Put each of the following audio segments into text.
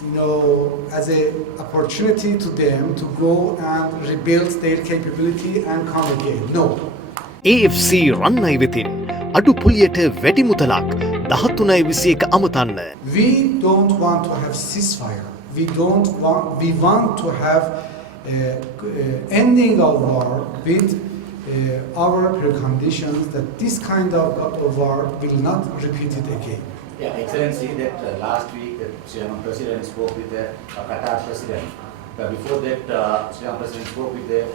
as a opportunity to them to go and rebuild their capability and come again. No. AFC රන්නයි වෙතින් අඩු පුලියට වැඩි මුදලක් 13.21 අමතන්න. We don't want to have ceasefire. We want to have ending of war with our preconditions that this kind of war will not repeat it again. Yeah, Excellency, that last week the Sri Lankan President spoke with the Qatar President. Before that, Sri Lankan President spoke with the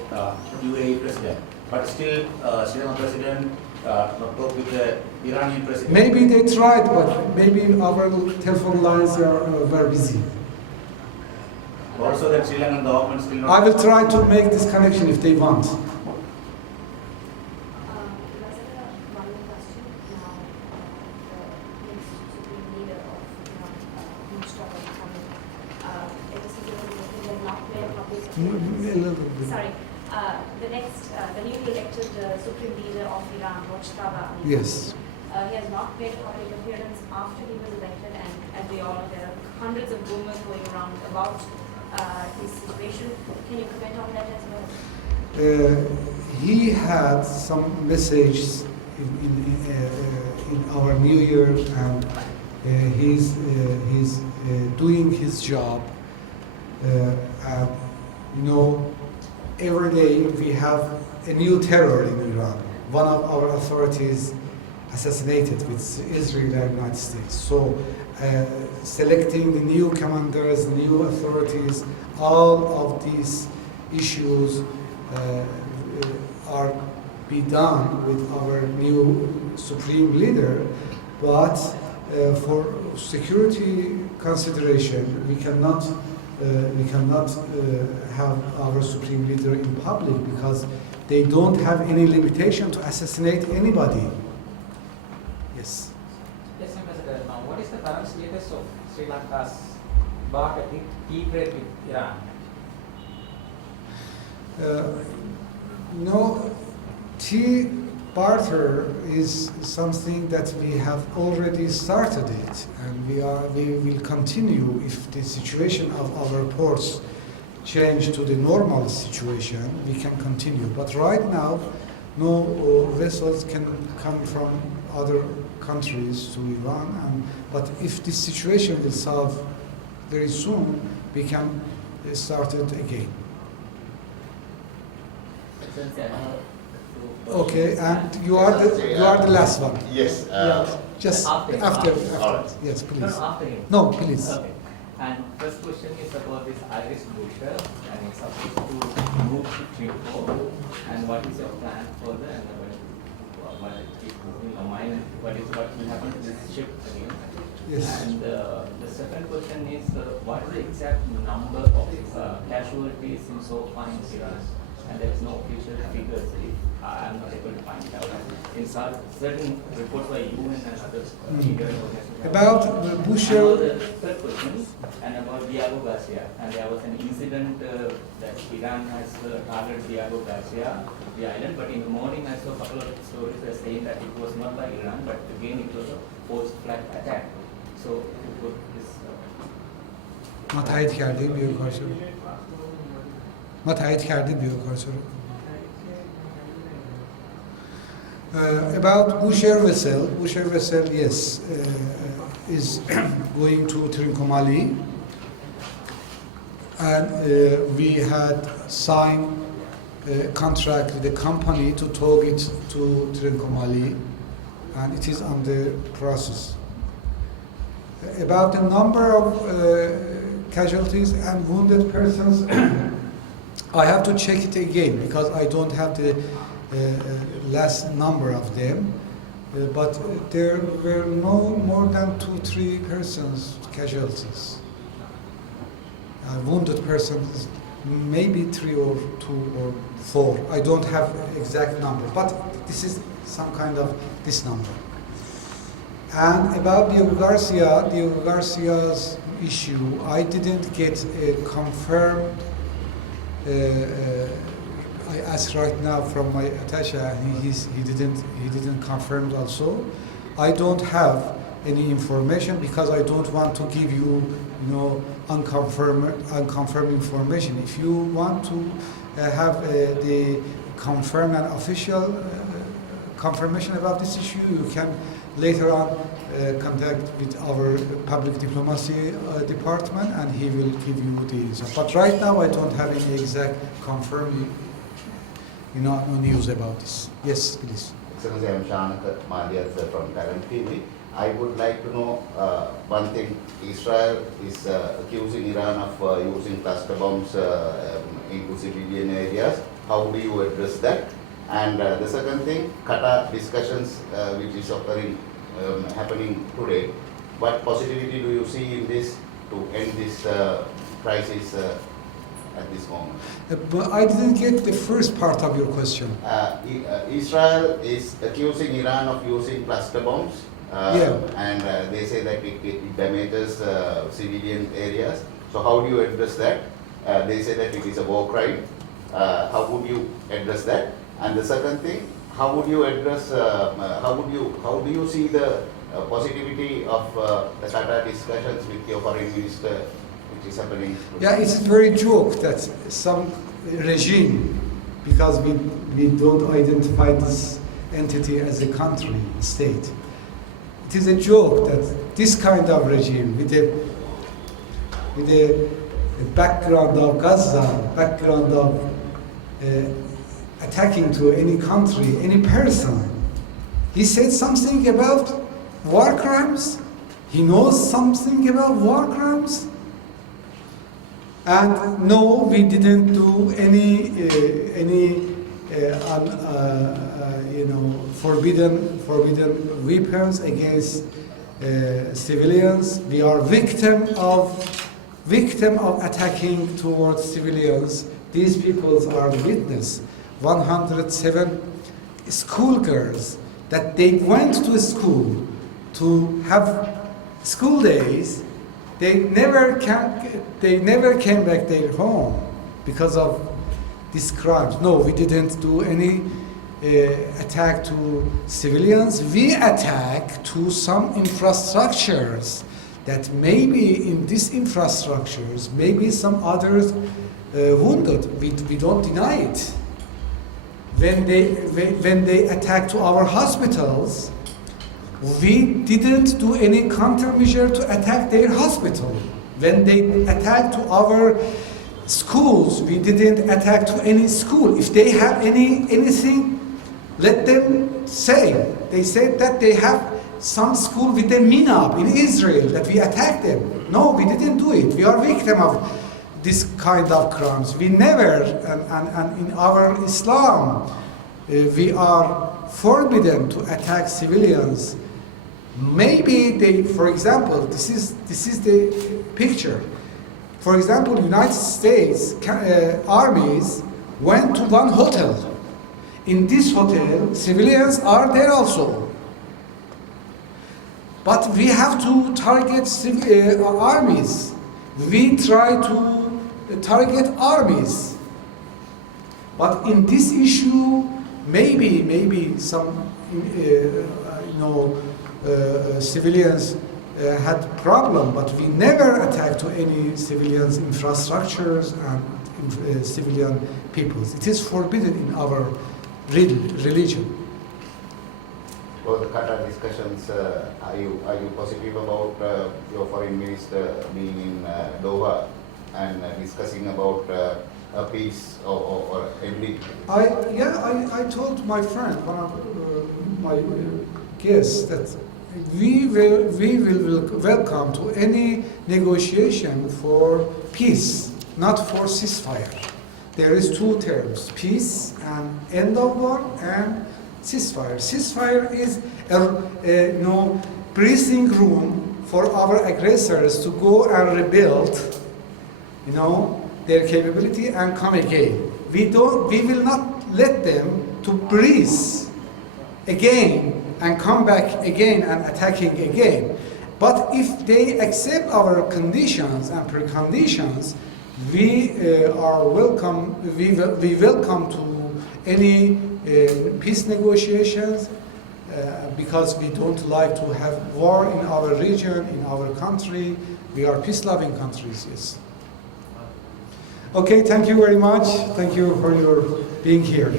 UAE President. But still, Sri Lankan President not talked with the Iranian President. Maybe they tried, but maybe our telephone lines were busy. Also, that Sri Lankan government still not. I will try to make this connection if they want. Sorry, the newly elected Supreme Leader of Iran, Mojtaba. Yes. He has not made a public appearance after he was elected, and as we all know, there are hundreds of rumors going around about his situation. Can you comment on that as well? He had some messages in our New Year, and he's doing his job. And every day we have a new terror in Iran. One of our authorities assassinated with Israel and United States. So selecting the new commanders, new authorities, all of these issues are be done with our new supreme leader, but for security consideration, we cannot have our supreme leader in public because they don't have any limitation to assassinate anybody. Yes. Yes, Ambassador. Now, what is the current status of Sri Lanka's barter tea trade with Iran? Tea barter is something that we have already started it, and we will continue if the situation of our ports change to the normal situation. We can continue, but right now, no vessels can come from other countries to Iran. But if this situation will solve very soon, we can start it again. Okay, and you are the last one. Yes. Just after. Yes, please. After him. No, please. Okay. And first question is about this Iris Busher, and it's supposed to move to Trinco. And what is your plan for the and what will happen to this ship again? Yes. And the second question is what is the exact number of casualties in so far in Iran? And there is no official figures. I am not able to find it out. In certain reports by UN and others, About Busher. the third question, and about Diego Garcia. And there was an incident that Iran has targeted Diego Garcia, the island. But in the morning, I saw a couple of stories that saying that it was not by Iran, but again it was a forced flight attack. So, what is ما تایید کردیم بیو کارچو ما تایید کردیم بیو کارچو About Busher vessel, yes, is going to Trincomalee, and we had signed a contract with the company to tow it to Trincomalee, and it is under process. About the number of casualties and wounded persons, I have to check it again because I don't have the last number of them, but there were no more than 2-3 persons casualties. Wounded persons, maybe 3 or 2 or 4. I don't have exact number, but this is some kind of this number. And about Diego Garcia's issue, I didn't get a confirmed. I asked right now from my attaché, he didn't confirm also. I don't have any information because I don't want to give you unconfirmed information. If you want to have the confirmed and official confirmation about this issue, you can later on contact with our public diplomacy department, and he will give you the result. But right now, I don't have any exact confirmed, no news about this. Yes, please. Excellency, I am Shanaka Madhyat from Current TV. I would like to know one thing. Israel is accusing Iran of using cluster bombs into civilian areas. How do you address that? And the second thing, Qatar discussions which is happening today. What possibility do you see in this to end this crisis at this moment? But I didn't get the first part of your question. Israel is accusing Iran of using cluster bombs. And they say that it damages civilian areas. So how do you address that? They say that it is a war crime. How would you address that? And the second thing, how would you address? How do you see the positivity of the Qatar discussions with your foreign minister, which is happening? Yeah, it's a very joke that some regime, because we don't identify this entity as a country, state. It is a joke that this kind of regime, with the background of Gaza, background of attacking to any country, any person, he said something about war crimes. He knows something about war crimes. And no, we didn't do any forbidden weapons against civilians. We are victim of attacking towards civilians. These peoples are witness. 107 schoolgirls that they went to school to have school days. They never came back their home because of these crimes. No, we didn't do any attack to civilians. We attack to some infrastructures that maybe in these infrastructures, maybe some others wounded. We don't deny it. When they attack to our hospitals, we didn't do any countermeasure to attack their hospital. When they attack to our schools, we didn't attack to any school. If they have anything, let them say. They said that they have some school with a minab in Israel, that we attacked them. No, we didn't do it. We are victim of this kind of crimes. We never, and in our Islam, we are forbidden to attack civilians. Maybe they, for example, this is the picture. For example, United States armies went to one hotel. In this hotel, civilians are there also. But we have to target armies. We try to target armies. But in this issue, maybe some civilians had problem, but we never attack to any civilians' infrastructures and civilian peoples. It is forbidden in our religion. For the Qatar discussions, are you positive about your foreign minister being in Doha and discussing about a peace or ending? I told my friend, one of my guests, that we will welcome to any negotiation for peace, not for ceasefire. There is two terms: peace and end of war, and ceasefire. Ceasefire is a breathing room for our aggressors to go and rebuild, their capability and come again. We will not let them to breathe again and come back again and attacking again. But if they accept our conditions and preconditions, we are welcome. We welcome to any peace negotiations, because we don't like to have war in our region, in our country. We are peace-loving countries, yes. Okay, thank you very much. Thank you for your being here.